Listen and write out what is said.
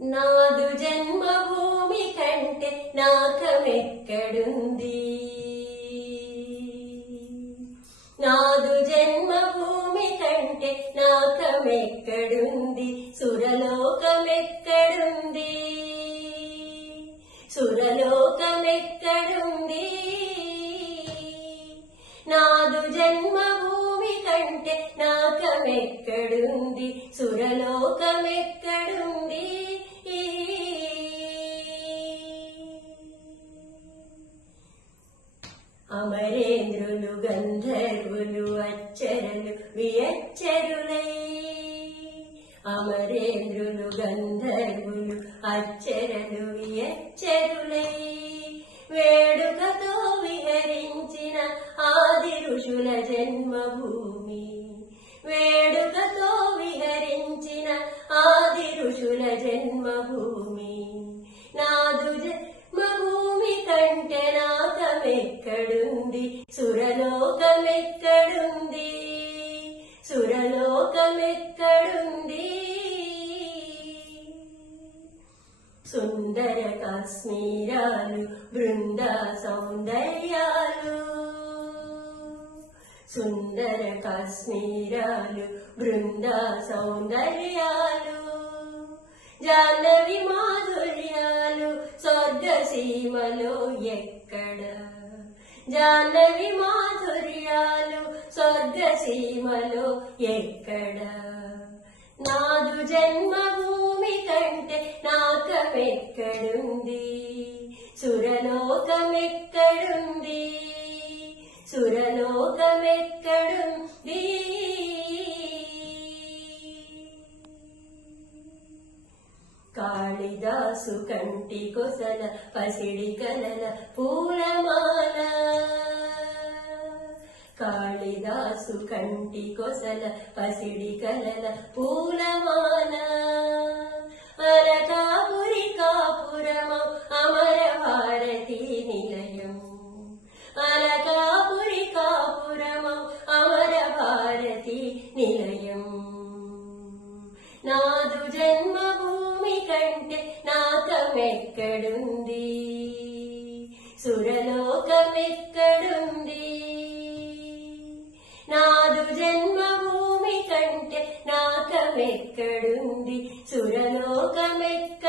నాదు జన్మభూమి కంటే నాకమెక్కడుంది. నాదు జన్మభూమి కంటే నాకమెక్కడుంది. సురలోకమెక్కడుంది. సురలోకమెక్కడుంది. నాదు జన్మభూమి కంటే నాకమెక్కడుంది. సురలోకమెక్కడుంది. అమరేంద్రులు గంధర్వులు అచ్చరులు వియచ్చరులై. అమరేంద్రులు గంధర్వులు అచ్చరులు వియచ్చరులై. వేడుకతో విహరించిన ఆది ఋషుల జన్మభూమి. వేడుకతో విహరించిన ఆది ఋషుల జన్మభూమి. నాదు జన్మభూమి కంటే ఉంది సురలోకమెక్కడుంది. సురలోకమెక్కడుంది. సుందర కాశ్మీరాలు బృంద సౌందర్యాలు. సుందర కాశ్మీరాలు బృంద సౌందర్యాలు. జాహ్నవి మాధుర్యాలు స్వర్గ సీమలో జానవి మాధుర్యాలు స్వర్గసీమలో ఎక్కడ? నాదు జన్మభూమి కంటే నాకమెక్కడుంది? సురలోకమెక్కడుంది? సురలోకమెక్కడుంది? కాళిదాసు కంటి కొసల పసిడి కలల పూలమా కాళిదాసు కంటి కొసల పసిడి కలల పూలమాల. అలకాపురి కాపురము అమర భారతి నిలయం. అలకాపురి కాపురము అమర భారతి నిలయం. నాదు జన్మభూమి కంటే నాకమెక్కడుంది? సురలోకమెక్కడుంది? జన్మభూమి కంటే నాకమెక్కడుంది. సురలోకమెక్క